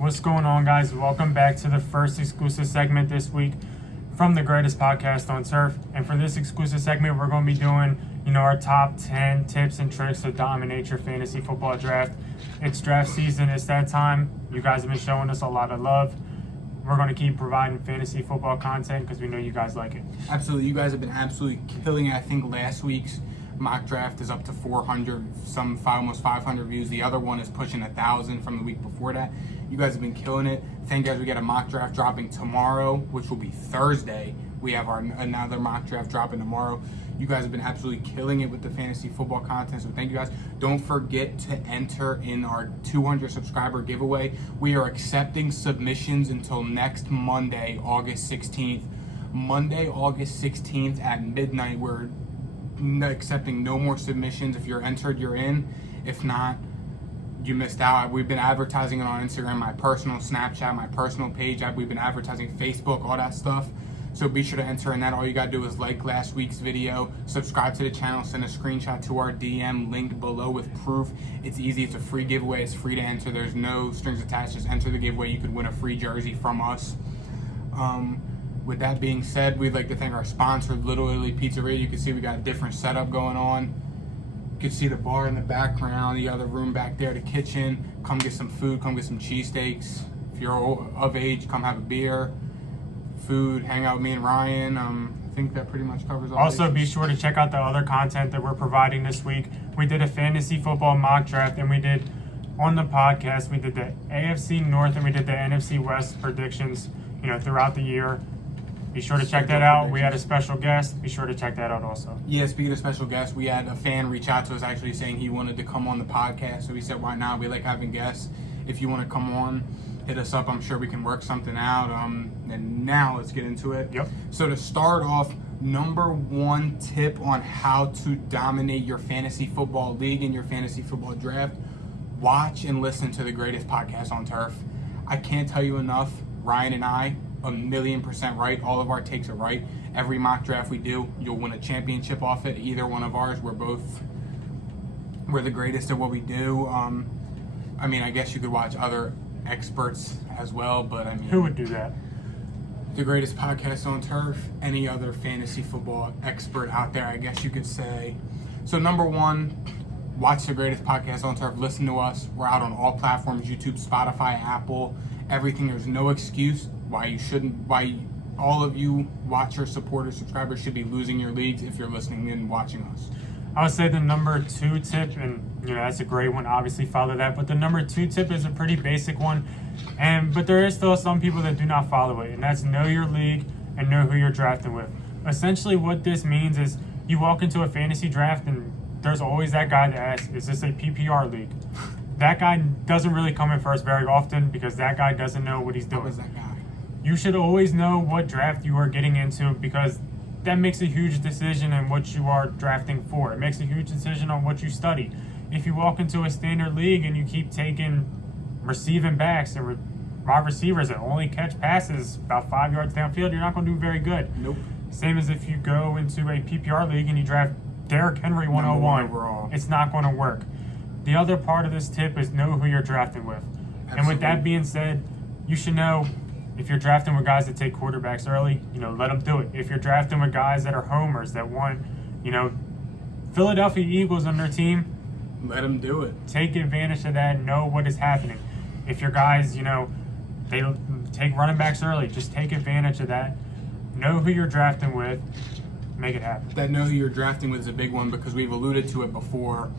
What's going on, guys? Welcome back to the first exclusive segment this week from the greatest podcast on turf. And for this exclusive segment, we're going to be doing, our top 10 tips and tricks to dominate your fantasy football draft. It's draft season. It's that time. You guys have been showing us a lot of love. We're going to keep providing fantasy football content because we know you guys like it. Absolutely. You guys have been absolutely killing it. I think last week's mock draft is up to 400, almost 500 views. The other one is pushing 1,000 from the week before that. You guys have been killing it. Thank you guys. We got a mock draft dropping tomorrow, which will be Thursday. We have another mock draft dropping tomorrow. You guys have been absolutely killing it with the fantasy football content, so thank you guys. Don't forget to enter in our 200 subscriber giveaway. We are accepting submissions until next Monday, August 16th. Monday, August 16th at midnight, we're accepting no more submissions. If you're entered, you're in. If not, you missed out. We've been advertising it on Instagram, my personal Snapchat, my personal page. We've been advertising Facebook, all that stuff. So be sure to enter in that. All you got to do is like last week's video, subscribe to the channel, send a screenshot to our DM, linked below with proof. It's easy. It's a free giveaway. It's free to enter. There's no strings attached. Just enter the giveaway. You could win a free jersey from us. With that being said, we'd like to thank our sponsor, Little Italy Pizzeria. You can see we got a different setup going on. You can see the bar in the background, the other room back there, the kitchen. Come get some food, come get some cheesesteaks. If you're of age, come have a beer, food, hang out with me and Ryan. I think that pretty much covers all. Also, be sure to check out the other content that we're providing this week. We did a fantasy football mock draft, and we did, on the podcast, we did the AFC North and we did the NFC West predictions, throughout the year. Be sure to check that out. We had a special guest. Be sure to check that out also. Yeah, speaking of special guests, we had a fan reach out to us actually saying he wanted to come on the podcast. So we said, why not? We like having guests. If you want to come on, hit us up. I'm sure we can work something out. And now let's get into it. Yep. So to start off, number one tip on how to dominate your fantasy football league and your fantasy football draft, watch and listen to the greatest podcast on turf. I can't tell you enough. Ryan and I, 1,000,000% right. All of our takes are right. Every mock draft we do, you'll win a championship off it. Either one of ours. We're the greatest at what we do. I guess you could watch other experts as well, but who would do that? The greatest podcast on turf. Any other fantasy football expert out there, I guess you could say. So number one, watch the greatest podcast on turf. Listen to us. We're out on all platforms: YouTube, Spotify, Apple, everything. There's no excuse why all of you watchers, supporters, subscribers should be losing your leagues if you're listening and watching us. I would say the number two tip, and that's a great one, obviously follow that, but the number two tip is a pretty basic one, but there is still some people that do not follow it, and that's know your league and know who you're drafting with. Essentially what this means is you walk into a fantasy draft and there's always that guy that asks, is this a PPR league? That guy doesn't really come in first very often because that guy doesn't know what he's doing. Who is that guy? You should always know what draft you are getting into because that makes a huge decision on what you are drafting for. It makes a huge decision on what you study. If you walk into a standard league and you keep taking receiving backs and wide receivers that only catch passes about 5 yards downfield, you're not going to do very good. Nope. Same as if you go into a PPR league and you draft Derrick Henry 101. Overall. It's not going to work. The other part of this tip is know who you're drafting with. Absolutely. And with that being said, you should know if you're drafting with guys that take quarterbacks early, let them do it. If you're drafting with guys that are homers that want, Philadelphia Eagles on their team, let them do it. Take advantage of that. Know what is happening. If your guys, they take running backs early, just take advantage of that. Know who you're drafting with. Make it happen. That know who you're drafting with is a big one because we've alluded to it before.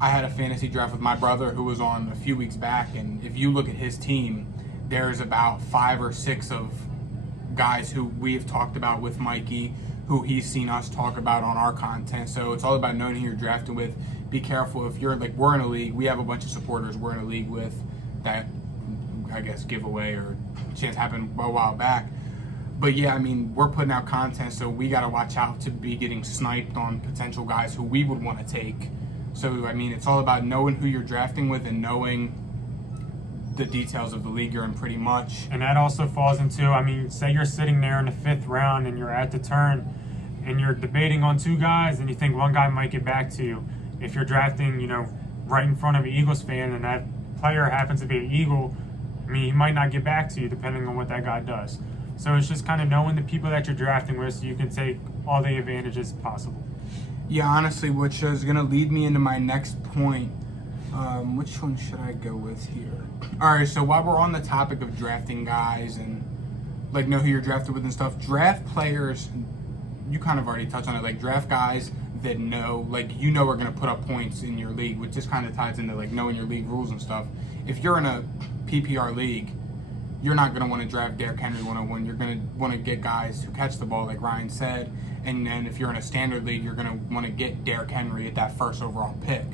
I had a fantasy draft with my brother who was on a few weeks back, and if you look at his team, there's about 5 or 6 of guys who we've talked about with Mikey, who he's seen us talk about on our content. So it's all about knowing who you're drafting with. Be careful if you're we're in a league. We have a bunch of supporters we're in a league with that, I guess, giveaway or chance happened a while back. But yeah, we're putting out content, so we got to watch out to be getting sniped on potential guys who we would want to take. So, it's all about knowing who you're drafting with and knowing the details of the league you're in pretty much. And that also falls into, say you're sitting there in the 5th round and you're at the turn and you're debating on 2 guys and you think one guy might get back to you. If you're drafting, right in front of an Eagles fan and that player happens to be an Eagle, I mean, he might not get back to you depending on what that guy does. So it's just kind of knowing the people that you're drafting with so you can take all the advantages possible. Yeah, honestly, which is going to lead me into my next point. Which one should I go with here? All right, so while we're on the topic of drafting guys and like know who you're drafted with and stuff, draft players, you kind of already touched on it, like draft guys that know, like you know are going to put up points in your league, which just kind of ties into like knowing your league rules and stuff. If you're in a PPR league, you're not going to want to draft Derrick Henry 101. You're going to want to get guys who catch the ball, like Ryan said. And then if you're in a standard league, you're going to want to get Derrick Henry at that first overall pick.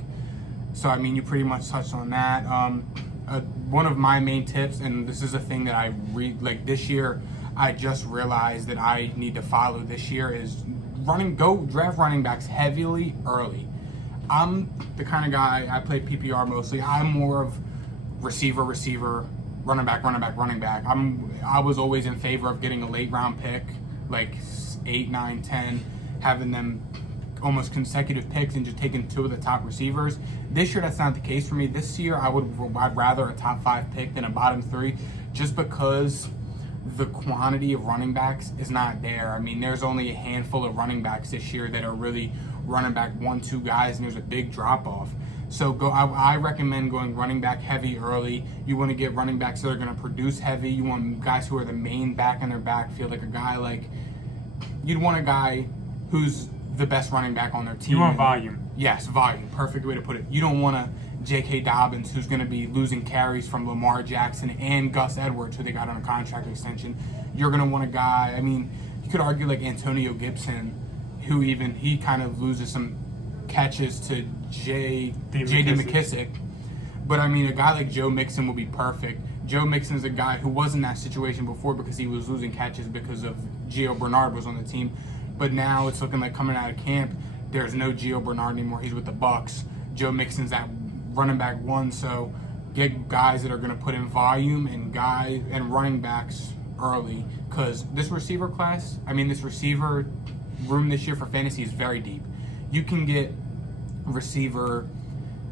So, I mean, you pretty much touched on that. One of my main tips, and this is a thing that I like this year, I just realized that I need to follow this year is go draft running backs heavily early. I'm the kind of guy, I play PPR mostly. I'm more of receiver, running back. I was always in favor of getting a late round pick, like 8, 9, 10, having them almost consecutive picks and just taking 2 of the top receivers. This year, that's not the case for me. This year, I'd rather a top 5 pick than a bottom 3, just because the quantity of running backs is not there. I mean, there's only a handful of running backs this year that are really running back 1, 2 guys, and there's a big drop off. So I recommend going running back heavy early. You want to get running backs that are going to produce heavy. You want guys who are the main back in their backfield, like a guy like, you'd want a guy who's the best running back on their team. You want volume. Yes, volume. Perfect way to put it. You don't want a J.K. Dobbins who's going to be losing carries from Lamar Jackson and Gus Edwards, who they got on a contract extension. You're going to want a guy, I mean, you could argue like Antonio Gibson, who he kind of loses some catches to J.D. McKissick. But I mean, a guy like Joe Mixon will be perfect. Joe Mixon is a guy who was in that situation before because he was losing catches because of Gio Bernard was on the team. But now it's looking like coming out of camp, there's no Gio Bernard anymore. He's with the Bucks. Joe Mixon's that running back 1. So get guys that are going to put in volume and running backs early, because this receiver class, this receiver room this year for fantasy is very deep. You can get receiver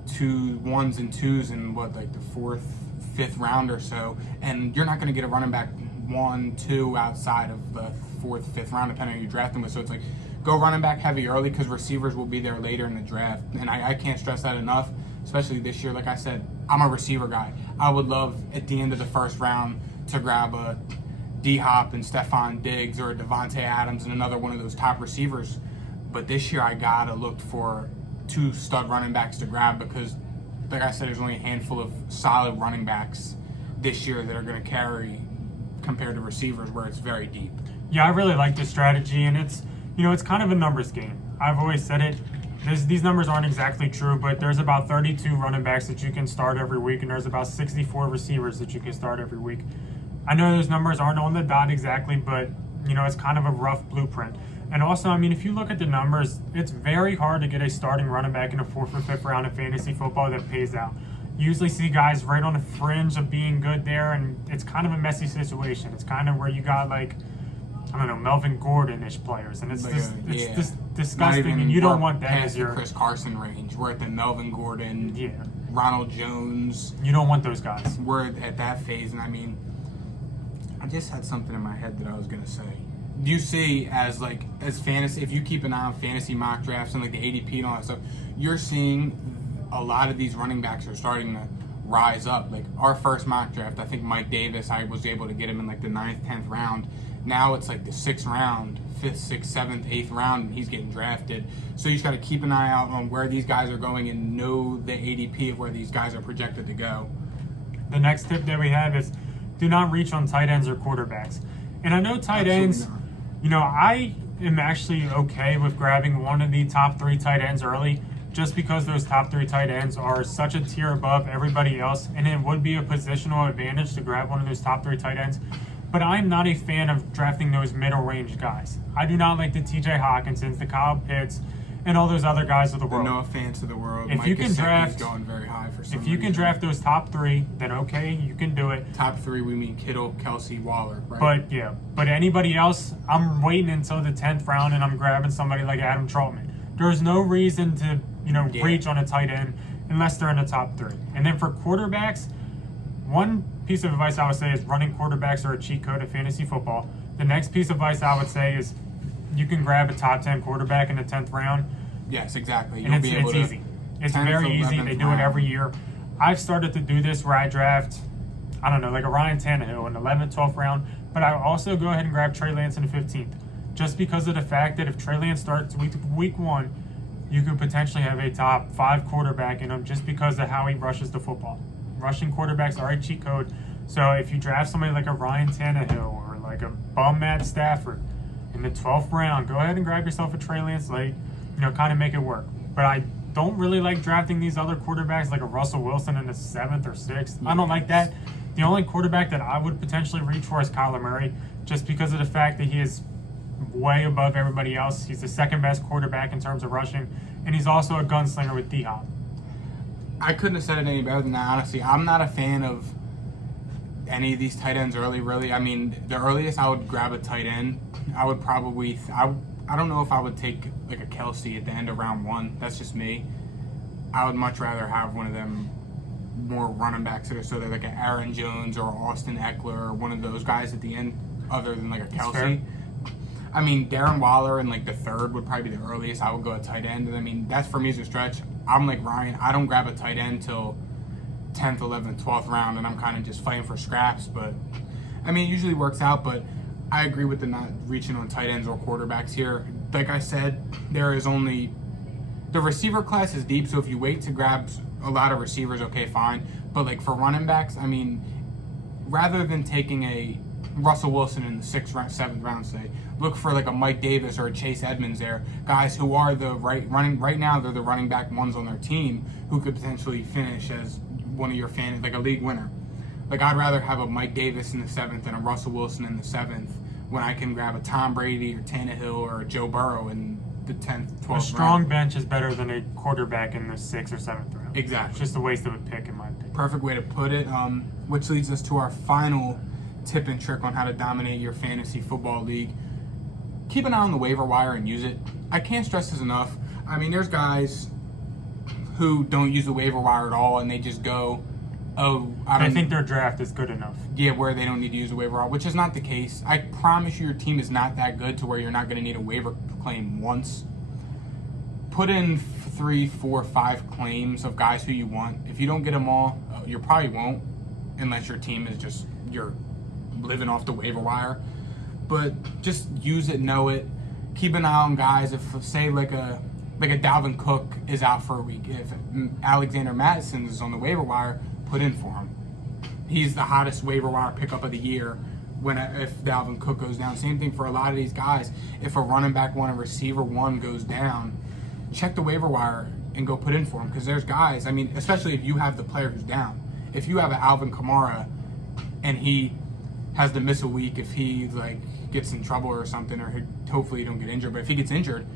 1s and 2s in the 4th, 5th round or so, and you're not going to get a running back 1, 2 outside of the 4th, 5th round, depending on who you draft them with. So it's like, go running back heavy early, because receivers will be there later in the draft. And I can't stress that enough, especially this year. Like I said, I'm a receiver guy. I would love at the end of the first round to grab a D-Hop and Stephon Diggs or a Devontae Adams and another one of those top receivers. But this year I gotta look for 2 stud running backs to grab, because, like I said, there's only a handful of solid running backs this year that are going to carry compared to receivers where it's very deep. Yeah, I really like this strategy, and it's kind of a numbers game. I've always said it. These numbers aren't exactly true, but there's about 32 running backs that you can start every week, and there's about 64 receivers that you can start every week. I know those numbers aren't on the dot exactly, but it's kind of a rough blueprint. And also, if you look at the numbers, it's very hard to get a starting running back in a 4th or 5th round of fantasy football that pays out. You usually see guys right on the fringe of being good there, and it's kind of a messy situation. It's kind of where you got Melvin Gordon-ish players, and it's disgusting, and you don't want that as your Chris Carson range. We're at the Melvin Gordon, Ronald Jones. You don't want those guys. We're at that phase, and I just had something in my head that I was gonna say. You see, as fantasy, if you keep an eye on fantasy mock drafts and the ADP and all that stuff, you're seeing a lot of these running backs are starting to rise up. Like our first mock draft, I think Mike Davis, I was able to get him in the 9th, 10th round. Now it's the 6th round, 5th, 6th, 7th, 8th round, and he's getting drafted. So you just got to keep an eye out on where these guys are going and know the ADP of where these guys are projected to go. The next tip that we have is do not reach on tight ends or quarterbacks. And I know tight ends, I am actually okay with grabbing one of the top 3 tight ends early, just because those top 3 tight ends are such a tier above everybody else, and it would be a positional advantage to grab one of those top 3 tight ends. But I'm not a fan of drafting those middle range guys. I do not like the TJ Hawkinsons, the Kyle Pitts, and all those other guys of the world. No offense to the world. If Mike you can draft, going very high for some if you can draft those top 3, then okay, you can do it. Top 3, we mean Kittle, Kelsey, Waller, right? But anybody else, I'm waiting until the 10th round and I'm grabbing somebody like Adam Trautman. There's no reason to reach on a tight end unless they're in the top 3. And then for quarterbacks, one piece of advice I would say is running quarterbacks are a cheat code in fantasy football. The next piece of advice I would say is you can grab a top 10 quarterback in the 10th round. Yes, exactly. And it's easy. It's very easy. They do it every year. I've started to do this where I draft, I don't know, like a Ryan Tannehill in the 11th, 12th round, but I also go ahead and grab Trey Lance in the 15th. Just because of the fact that if Trey Lance starts week 1, you could potentially have a top 5 quarterback in him just because of how he rushes the football. Rushing quarterbacks are a cheat code. So if you draft somebody like a Ryan Tannehill or like a bum Matt Stafford in the 12th round, go ahead and grab yourself a Trey Lance late, kind of make it work. But I don't really like drafting these other quarterbacks like a Russell Wilson in the 7th or 6th. I don't like that. The only quarterback that I would potentially reach for is Kyler Murray, just because of the fact that he is way above everybody else. He's the second best quarterback in terms of rushing, and he's also a gunslinger with D-Hop. I couldn't have said it any better than that, honestly. I'm not a fan of any of these tight ends early, really. I mean, the earliest I would grab a tight end, I would probably, I don't know if I would take like a Kelsey at the end of round 1. That's just me. I would much rather have one of them more running backs that are so they're like an Aaron Jones or Austin Eckler or one of those guys at the end, other than like a Kelsey. I mean, Darren Waller in like the 3rd would probably be the earliest I would go at tight end. And I mean, that's for me is a stretch. I'm like Ryan. I don't grab a tight end till 10th, 11th, 12th round, and I'm kind of just fighting for scraps. But I mean, it usually works out. But I agree with the not reaching on tight ends or quarterbacks here. Like I said, there is only the receiver class is deep. So if you wait to grab a lot of receivers, okay, fine. But like for running backs, I mean, rather than taking a Russell Wilson in the 6th round, 7th round, say, look for like a Mike Davis or a Chase Edmonds there, guys who are the right now. They're the running back ones on their team who could potentially finish as one of your like a league winner. Like I'd rather have a Mike Davis in the 7th and a Russell Wilson in the 7th when I can grab a Tom Brady or Tannehill or a Joe Burrow in the 10th, 12th round. A strong bench is better than a quarterback in the 6th or 7th round. Exactly. It's just a waste of a pick in my opinion. Perfect way to put it. Which leads us to our final tip and trick on how to dominate your fantasy football league. Keep an eye on the waiver wire and use it. I can't stress this enough. I mean, there's guys who don't use the waiver wire at all and they just go, I think their draft is good enough. Yeah, where they don't need to use a waiver wire, which is not the case. I promise you your team is not that good to where you're not going to need a waiver claim once. Put in 3, 4, 5 claims of guys who you want. If you don't get them all, you probably won't, unless your team is just, you're living off the waiver wire. But just use it, know it. Keep an eye on guys. If say like a Dalvin Cook is out for a week, if Alexander Mattison is on the waiver wire, put in for him. He's the hottest waiver wire pickup of the year. If Dalvin Cook goes down, same thing for a lot of these guys. If a running back 1, a receiver 1 goes down, check the waiver wire and go put in for him, because there's guys. I mean, especially if you have the player who's down. If you have an Alvin Kamara and he has to miss a week if he like gets in trouble or something, or hopefully he don't get injured. But if he gets injured,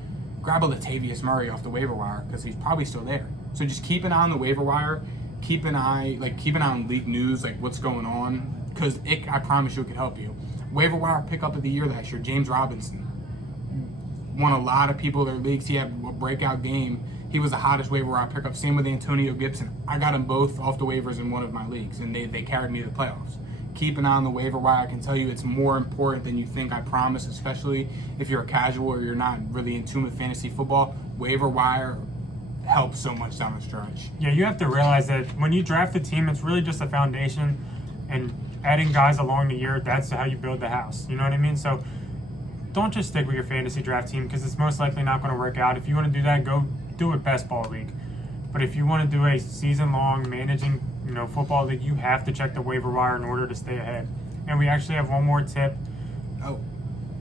grab a Latavius Murray off the waiver wire because he's probably still there. So just keep an eye on the waiver wire. Keep an eye on league news, like what's going on, because I promise you it can help you. Waiver wire pickup of the year last year, James Robinson won a lot of people their leagues. He had a breakout game. He was the hottest waiver wire pickup. Same with Antonio Gibson. I got them both off the waivers in one of my leagues, and they carried me to the playoffs. Keep an eye on the waiver wire. I can tell you it's more important than you think, I promise, especially if you're a casual or you're not really in tune with fantasy football. Waiver wire helps so much down the stretch. Yeah, you have to realize that when you draft a team, it's really just a foundation, and adding guys along the year, that's how you build the house. You know what I mean? So don't just stick with your fantasy draft team because it's most likely not going to work out. If you want to do that, go do it best ball league. But if you want to do a season-long managing football league, you have to check the waiver wire in order to stay ahead. And we actually have one more tip.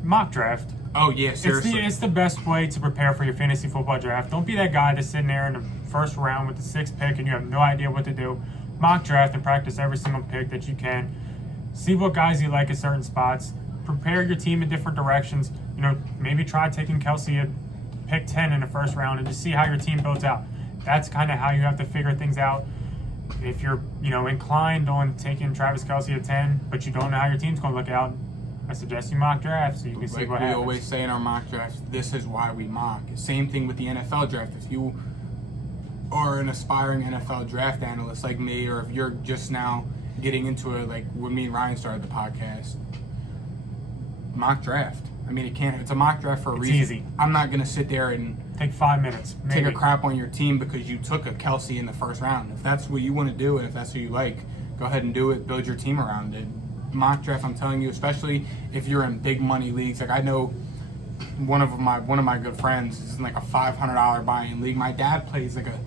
Mock draft. Oh, yeah, seriously. It's the best way to prepare for your fantasy football draft. Don't be that guy that's sitting there in the first round with the 6th pick and you have no idea what to do. Mock draft and practice every single pick that you can. See what guys you like at certain spots. Prepare your team in different directions. Maybe try taking Kelsey at pick 10 in the first round and just see how your team builds out. That's kind of how you have to figure things out. If you're, inclined on taking Travis Kelsey at 10, but you don't know how your team's going to look out, I suggest you mock draft so you can see what happens. We always say in our mock drafts, this is why we mock. Same thing with the NFL draft. If you are an aspiring NFL draft analyst like me, or if you're just now getting into it, like when me and Ryan started the podcast, mock draft. I mean, it's a mock draft for a reason. Easy. I'm not going to sit there and Take 5 minutes. Maybe. take a crap on your team because you took a Kelsey in the first round. If that's what you want to do and if that's what you like, go ahead and do it. Build your team around it. Mock draft, I'm telling you, especially if you're in big money leagues. Like I know one of my good friends is in like a $500 buy-in league. My dad plays like a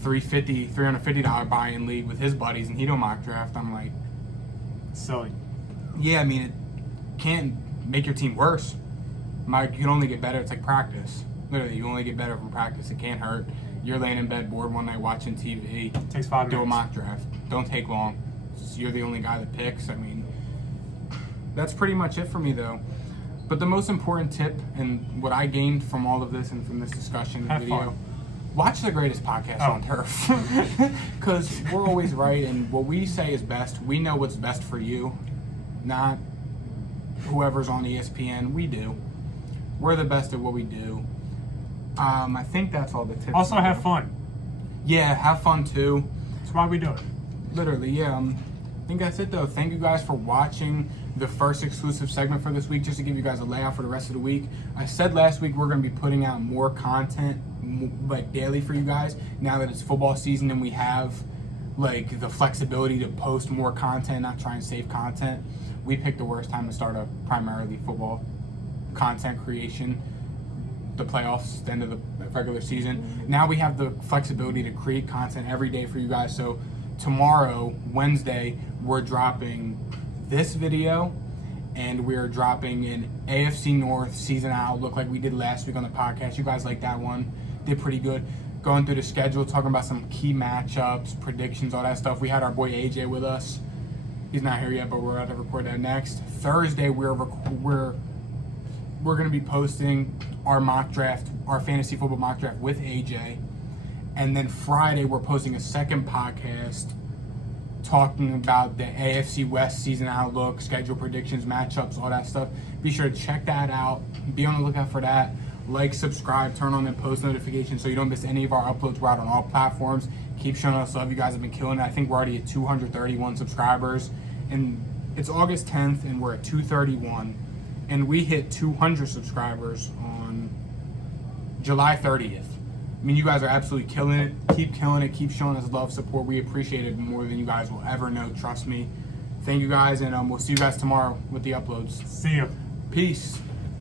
$350 buy-in league with his buddies, and he don't mock draft. I'm like, Silly. yeah, I mean, it can't make your team worse. You can only get better. It's like practice. Literally, you only get better from practice. It can't hurt. You're laying in bed bored one night watching TV. Takes 5 Do a minutes. mock draft. Don't take long. You're the only guy that picks. I mean, that's pretty much it for me, though. But the most important tip and what I gained from all of this and from this discussion Have video, fun. watch the greatest podcast on turf. Because we're always right, and what we say is best. We know what's best for you, not whoever's on ESPN. We do. We're the best at what we do. I think that's all the tips. Also, have fun. Yeah, have fun too. That's why we do it. Literally, yeah. I think that's it though. Thank you guys for watching the first exclusive segment for this week, just to give you guys a layout for the rest of the week. I said last week we're going to be putting out more content like daily for you guys now that it's football season and we have like the flexibility to post more content, not try and save content. We picked the worst time to start a primarily football content creation, the playoffs, the end of the regular season. Now we have the flexibility to create content every day for you guys. So tomorrow, Wednesday, we're dropping this video and we're dropping an AFC North season outlook like we did last week on the podcast. You guys like that one? Did pretty good. Going through the schedule, talking about some key matchups, predictions, all that stuff. We had our boy AJ with us. He's not here yet, but we're about to record that next. Thursday, we're going to be posting our mock draft, our fantasy football mock draft with AJ. And then Friday, we're posting a second podcast talking about the AFC West season outlook, schedule predictions, matchups, all that stuff. Be sure to check that out. Be on the lookout for that. Like, subscribe, turn on the post notifications so you don't miss any of our uploads. We're out on all platforms. Keep showing us love. You guys have been killing it. I think we're already at 231 subscribers. And it's August 10th, and we're at 231. And we hit 200 subscribers on July 30th. I mean, you guys are absolutely killing it. Keep killing it. Keep showing us love, support. We appreciate it more than you guys will ever know. Trust me. Thank you guys, and we'll see you guys tomorrow with the uploads. See you. Peace.